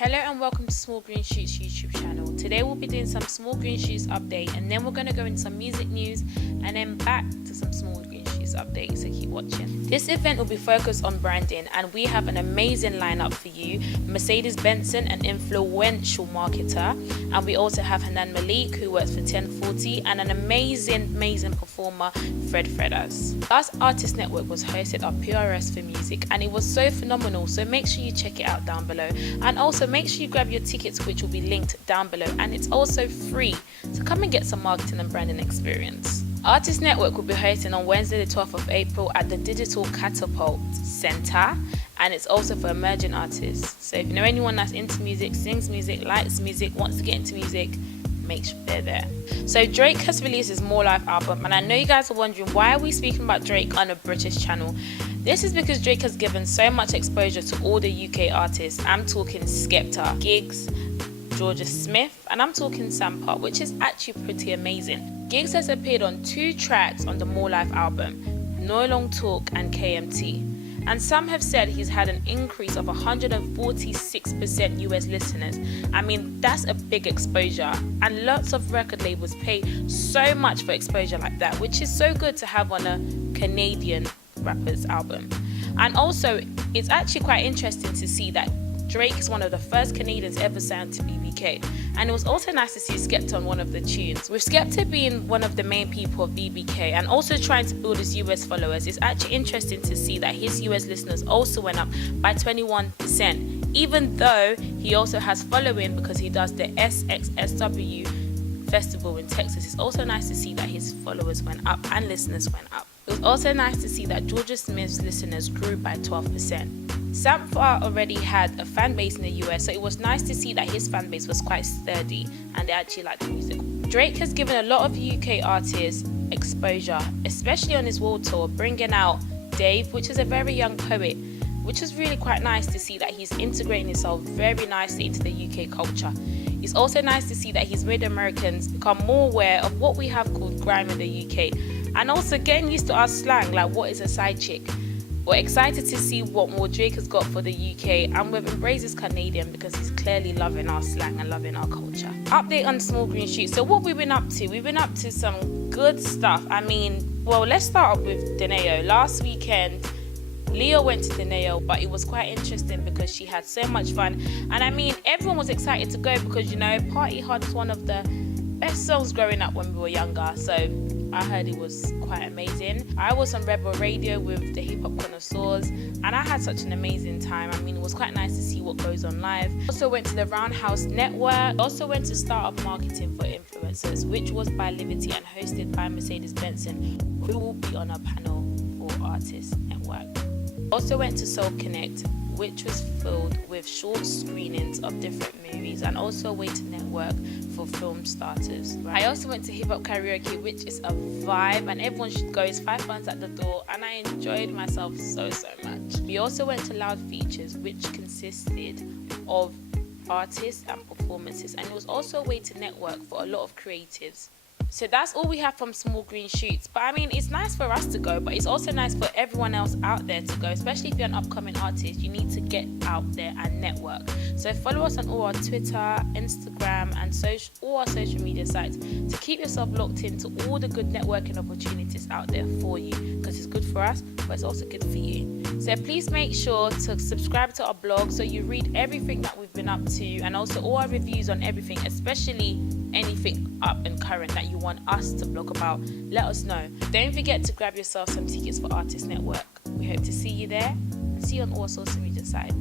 Hello and welcome to Small Green Shoots YouTube channel. Today we'll be doing some Small Green Shoots update, and then we're going to go into some music news and then back to some Small Green Shoots update, so keep watching. This event will be focused on branding, and we have an amazing lineup for you. Mercedes Benson, an influential marketer, and we also have Hanan Malik, who works for 1040, and an amazing performer, Fred Fredas. Last Artist Network was hosted at PRS for Music, and it was so phenomenal, so make sure you check it out down below, and also make sure you grab your tickets, which will be linked down below, and it's also free, so come and get some marketing and branding experience. Artist Network will be hosting on Wednesday the 12th of April at the Digital Catapult Center, and it's also for emerging artists. So if you know anyone that's into music, sings music, likes music, wants to get into music, make sure they're there. So Drake has released his More Life album, and I know you guys are wondering, why are we speaking about Drake on a British channel? This is because Drake has given so much exposure to all the UK artists. I'm talking Skepta, Giggs, Georgia Smith, and I'm talking Southpaw, which is actually pretty amazing. Giggs has appeared on 2 tracks on the More Life album, No Long Talk and KMT. And some have said he's had an increase of 146% US listeners. I mean, that's a big exposure, and lots of record labels pay so much for exposure like that, which is so good to have on a Canadian rapper's album. And also, it's actually quite interesting to see that Drake is one of the first Canadians ever signed to BBK, and it was also nice to see Skepta on one of the tunes. With Skepta being one of the main people of BBK and also trying to build his US followers, it's actually interesting to see that his US listeners also went up by 21%, even though he also has following because he does the SXSW festival in Texas. It's also nice to see that his followers went up and listeners went up. It was also nice to see that Georgia Smith's listeners grew by 12%. Southpaw already had a fan base in the US, so it was nice to see that his fan base was quite sturdy and they actually liked the music. Drake has given a lot of UK artists exposure, especially on his world tour, bringing out Dave, which is a very young poet, which is really quite nice to see that he's integrating himself very nicely into the UK culture. It's also nice to see that he's made Americans become more aware of what we have called grime in the UK, and also getting used to our slang, like what is a side chick. We're excited to see what more Drake has got for the UK, and we've embraced his Canadian because he's clearly loving our slang and loving our culture. Update on Small Green Shoots. So what we've been up to? We've been up to some good stuff. I mean, well, let's start off with Deneo. Last weekend, Leo went to Deneo, but it was quite interesting because she had so much fun. And I mean, everyone was excited to go because, you know, Party Hard is one of the best songs growing up when we were younger. So I heard it was quite amazing. I was on Rebel Radio with the hip hop connoisseurs, and I had such an amazing time. I mean, it was quite nice to see what goes on live. Also went to the Roundhouse Network. Also went to Startup Marketing for Influencers, which was by Liberty and hosted by Mercedes Benson, who will be on a panel for Artist Network. Also went to Soul Connect, which was filled with short screenings of different movies, and also a way to network for film starters. I also went to Hip Hop Karaoke, which is a vibe, and everyone should go. It's £5 at the door, and I enjoyed myself so much. We also went to Loud Features, which consisted of artists and performances, and it was also a way to network for a lot of creatives. So that's all we have from Small Green Shoots. But I mean, it's nice for us to go, but it's also nice for everyone else out there to go, especially if you're an upcoming artist. You need to get out there and network. So follow us on all our Twitter, Instagram, and all our social media sites to keep yourself locked into all the good networking opportunities out there for you, because it's good for us, but it's also good for you. So please make sure to subscribe to our blog so you read everything that we've been up to, and also all our reviews on everything, especially anything up and current that you want us to blog about. Let us know. Don't forget to grab yourself some tickets for Artist Network. We hope to see you there, and see you on all social media sites.